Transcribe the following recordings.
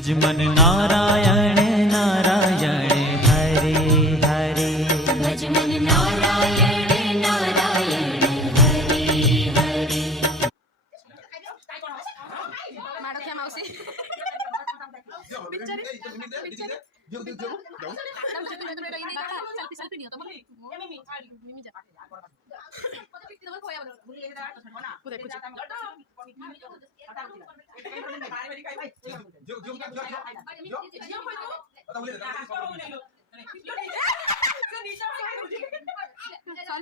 भजमन नारायण नारायण हरे हरे। भजमन नारायण नारायण हरे हरे। माडो क्या मावशी बिचारी बिचारी selfie niyo tama mimi ja kita mau ya udah kuci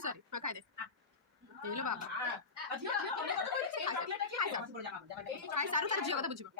sorry makai deh ini baba kai saru tar jio kata bujibo